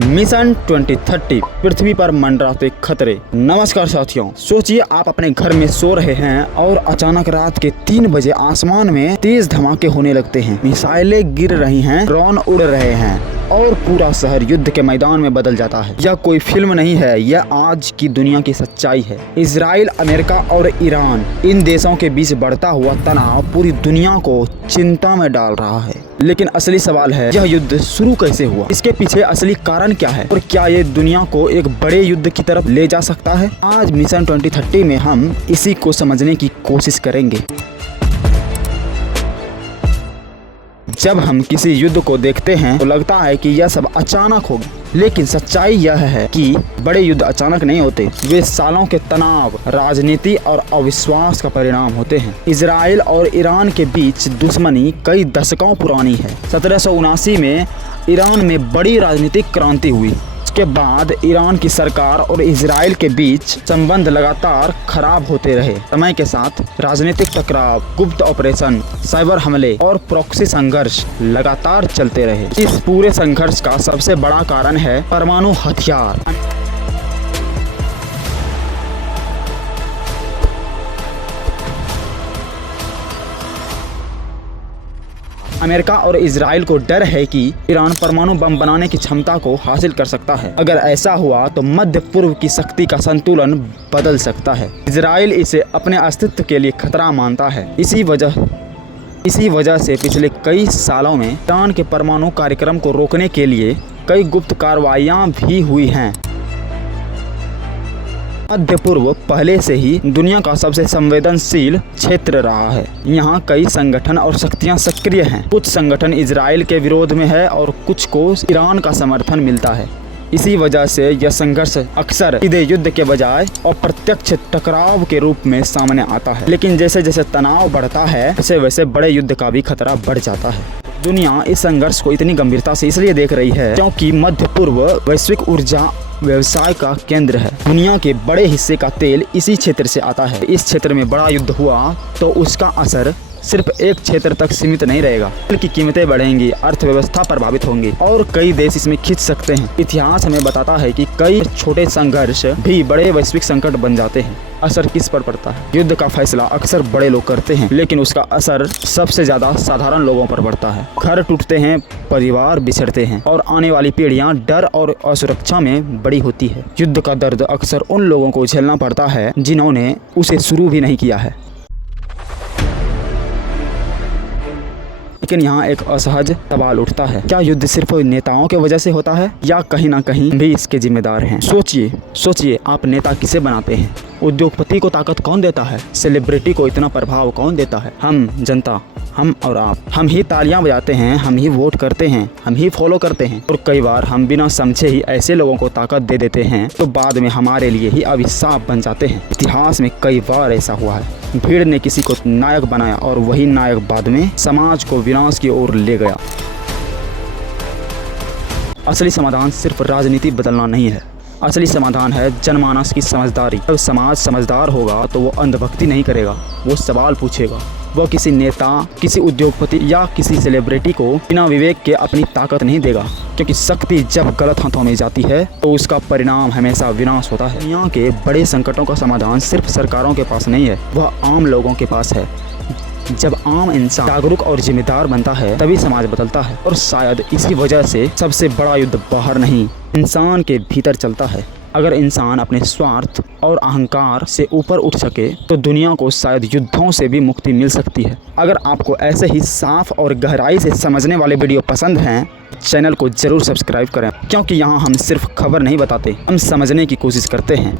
Mission 2030 पृथ्वी पर मंडराते खतरे। नमस्कार साथियों, सोचिए आप अपने घर में सो रहे हैं और अचानक रात के 3 बजे आसमान में तेज धमाके होने लगते हैं, मिसाइलें गिर रही हैं, ड्रोन उड़ रहे हैं और पूरा शहर युद्ध के मैदान में बदल जाता है। यह कोई फिल्म नहीं है, यह आज की दुनिया की सच्चाई है। इजराइल, अमेरिका और ईरान, इन देशों के बीच बढ़ता हुआ तनाव पूरी दुनिया को चिंता में डाल रहा है। लेकिन असली सवाल है, यह युद्ध शुरू कैसे हुआ? इसके पीछे असली कारण क्या है और क्या ये दुनिया को एक बड़े युद्ध की तरफ ले जा सकता है? आज मिशन 2030 में हम इसी को समझने की कोशिश करेंगे। जब हम किसी युद्ध को देखते हैं तो लगता है कि यह सब अचानक होगा, लेकिन सच्चाई यह है कि बड़े युद्ध अचानक नहीं होते। वे सालों के तनाव, राजनीति और अविश्वास का परिणाम होते हैं। इजराइल और ईरान के बीच दुश्मनी कई दशकों पुरानी है। 1779 में ईरान में बड़ी राजनीतिक क्रांति हुई। उसके बाद ईरान की सरकार और इजराइल के बीच संबंध लगातार खराब होते रहे। समय के साथ राजनीतिक टकराव, गुप्त ऑपरेशन, साइबर हमले और प्रॉक्सी संघर्ष लगातार चलते रहे। इस पूरे संघर्ष का सबसे बड़ा कारण है परमाणु हथियार। अमेरिका और इजराइल को डर है कि ईरान परमाणु बम बनाने की क्षमता को हासिल कर सकता है। अगर ऐसा हुआ तो मध्य पूर्व की शक्ति का संतुलन बदल सकता है। इजराइल इसे अपने अस्तित्व के लिए खतरा मानता है। इसी वजह से पिछले कई सालों में ईरान के परमाणु कार्यक्रम को रोकने के लिए कई गुप्त कार्रवाइयां भी हुई हैं। मध्य पूर्व पहले से ही दुनिया का सबसे संवेदनशील क्षेत्र रहा है। यहाँ कई संगठन और शक्तियाँ सक्रिय हैं। कुछ संगठन इजराइल के विरोध में है और कुछ को ईरान का समर्थन मिलता है। इसी वजह से यह संघर्ष अक्सर सीधे युद्ध के बजाय अप्रत्यक्ष टकराव के रूप में सामने आता है। लेकिन जैसे जैसे तनाव बढ़ता है वैसे वैसे बड़े युद्ध का भी खतरा बढ़ जाता है। दुनिया इस संघर्ष को इतनी गंभीरता से इसलिए देख रही है क्योंकि मध्य पूर्व वैश्विक ऊर्जा व्यवसाय का केंद्र है। दुनिया के बड़े हिस्से का तेल इसी क्षेत्र से आता है। इस क्षेत्र में बड़ा युद्ध हुआ तो उसका असर सिर्फ एक क्षेत्र तक सीमित नहीं रहेगा। तेल की कीमतें बढ़ेंगी, अर्थव्यवस्था प्रभावित होंगी और कई देश इसमें खिंच सकते हैं। इतिहास हमें बताता है कि कई छोटे संघर्ष भी बड़े वैश्विक संकट बन जाते हैं। असर किस पर पड़ता है? युद्ध का फैसला अक्सर बड़े लोग करते हैं, लेकिन उसका असर सबसे ज्यादा साधारण लोगों पर पड़ता है। घर टूटते हैं, परिवार बिछड़ते हैं और आने वाली पीढ़ियां डर और असुरक्षा में बड़ी होती है। युद्ध का दर्द अक्सर उन लोगों को झेलना पड़ता है जिन्होंने उसे शुरू भी नहीं किया है। लेकिन यहाँ एक असहज सवाल उठता है, क्या युद्ध सिर्फ नेताओं के वजह से होता है या कहीं ना कहीं भी इसके जिम्मेदार हैं? सोचिए आप नेता किसे बनाते हैं? उद्योगपति को ताकत कौन देता है? सेलिब्रिटी को इतना प्रभाव कौन देता है? हम जनता, हम और आप। हम ही तालियां बजाते हैं, हम ही वोट करते हैं, हम ही फॉलो करते हैं और कई बार हम बिना समझे ही ऐसे लोगों को ताकत दे देते हैं तो बाद में हमारे लिए ही अभिशाप बन जाते हैं। इतिहास में कई बार ऐसा हुआ है। भीड़ ने किसी को नायक बनाया और वही नायक बाद में समाज को विनाश की ओर ले गया। असली समाधान सिर्फ राजनीति बदलना नहीं है, असली समाधान है जनमानस की समझदारी। जब समाज समझदार होगा तो वो अंधभक्ति नहीं करेगा, वो सवाल पूछेगा। वो किसी नेता, किसी उद्योगपति या किसी सेलिब्रिटी को बिना विवेक के अपनी ताकत नहीं देगा, क्योंकि शक्ति जब गलत हाथों में जाती है तो उसका परिणाम हमेशा विनाश होता है। दुनिया के बड़े संकटों का समाधान सिर्फ सरकारों के पास नहीं है, वह आम लोगों के पास है। जब आम इंसान जागरूक और जिम्मेदार बनता है तभी समाज बदलता है और शायद इसी वजह से सबसे बड़ा युद्ध बाहर नहीं, इंसान के भीतर चलता है। अगर इंसान अपने स्वार्थ और अहंकार से ऊपर उठ सके तो दुनिया को शायद युद्धों से भी मुक्ति मिल सकती है। अगर आपको ऐसे ही साफ और गहराई से समझने वाले वीडियो पसंद हैं, चैनल को जरूर सब्सक्राइब करें, क्योंकि यहाँ हम सिर्फ खबर नहीं बताते, हम समझने की कोशिश करते हैं।